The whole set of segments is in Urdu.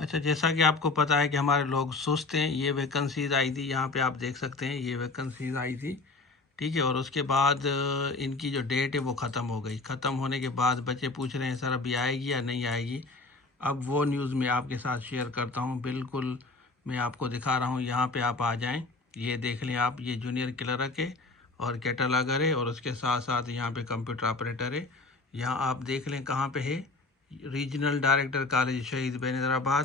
اچھا، جیسا کہ آپ کو پتہ ہے کہ ہمارے لوگ سست ہیں، یہ ویکنسیز آئی تھی، یہاں پہ آپ دیکھ سکتے ہیں یہ ویکنسیز آئی تھی، ٹھیک ہے، اور اس کے بعد ان کی جو ڈیٹ ہے وہ ختم ہو گئی۔ ختم ہونے کے بعد بچے پوچھ رہے ہیں سر ابھی آئے گی یا نہیں آئے گی۔ اب وہ نیوز میں آپ کے ساتھ شیئر کرتا ہوں، بالکل میں آپ کو دکھا رہا ہوں، یہاں پہ آپ آ جائیں، یہ دیکھ لیں آپ، یہ جونیئر کلرک ہے اور کیٹالاگر ہے، اور اس کے ساتھ ساتھ یہاں پہ کمپیوٹر آپریٹر ہے۔ یہاں آپ دیکھ لیں کہاں پہ ہے، ریجنل ڈائریکٹر کالج شہید بین حیدرآباد،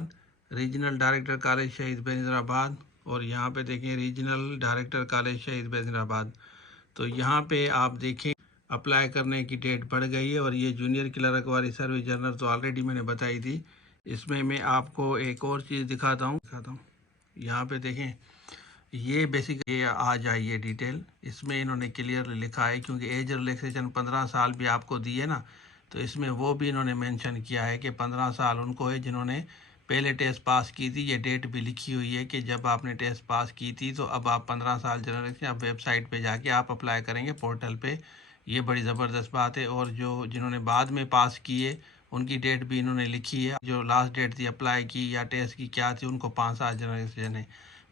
ریجنل ڈائریکٹر کالج شہید بین حیدرآباد، اور یہاں پہ دیکھیں ریجنل ڈائریکٹر کالج شہید بین حیدرآباد۔ تو یہاں پہ آپ دیکھیں اپلائی کرنے کی ڈیٹ بڑھ گئی ہے، اور یہ جونیئر کلرک والی سروس جنرل تو آلریڈی میں نے بتائی تھی۔ اس میں آپ کو ایک اور چیز دکھاتا ہوں، یہاں پہ دیکھیں، یہ بیسیکلی آ جائے یہ ڈیٹیل، اس میں انہوں نے کلیئر لکھا ہے، کیونکہ ایج ریلیکسیشن 15 سال بھی آپ کو دی ہے نا، تو اس میں وہ بھی انہوں نے مینشن کیا ہے کہ 15 سال ان کو ہے جنہوں نے پہلے ٹیسٹ پاس کی تھی۔ یہ ڈیٹ بھی لکھی ہوئی ہے کہ جب آپ نے ٹیسٹ پاس کی تھی تو اب آپ 15 سال جنرل سے اب ویب سائٹ پہ جا کے آپ اپلائی کریں گے پورٹل پہ، یہ بڑی زبردست بات ہے۔ اور جنہوں نے بعد میں پاس کیے ان کی ڈیٹ بھی انہوں نے لکھی ہے، جو لاسٹ ڈیٹ تھی اپلائی کی یا ٹیسٹ کی کیا تھی، ان کو 5 سال جنرل سے ہے۔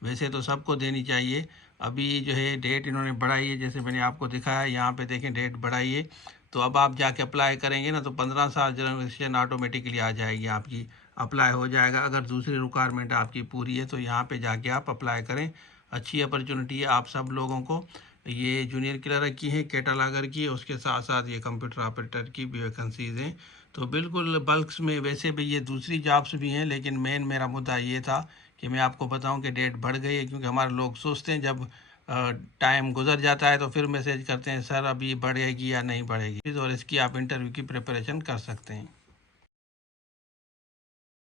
ویسے تو سب کو دینی چاہیے، ابھی جو ہے ڈیٹ انہوں نے بڑھائی ہے، جیسے میں نے آپ کو دکھایا، یہاں پہ دیکھیں ڈیٹ بڑھائی ہے، تو اب آپ جا کے اپلائی کریں گے نا تو 15 سال جنرل رجسٹریشن آٹومیٹکلی آ جائے گی، آپ کی اپلائی ہو جائے گا۔ اگر دوسری ریکوائرمنٹ آپ کی پوری ہے تو یہاں پہ جا کے آپ اپلائی کریں، اچھی اپرچونٹی ہے آپ سب لوگوں کو۔ یہ جونیئر کلرک کی ہے، کیٹالاگر کی، اس کے ساتھ ساتھ یہ کمپیوٹر آپریٹر کی بھی ویکنسیز ہیں، تو بالکل بلکس میں۔ ویسے بھی یہ دوسری جابس بھی ہیں، لیکن مین میرا مدعا یہ تھا کہ میں آپ کو بتاؤں کہ ڈیٹ بڑھ گئی ہے، کیونکہ ہمارے لوگ سوچتے ہیں جب ٹائم گزر جاتا ہے تو پھر میسیج کرتے ہیں سر ابھی بڑھے گی یا نہیں بڑھے گی، اور اس کی آپ انٹرویو کی پریپریشن کر سکتے ہیں۔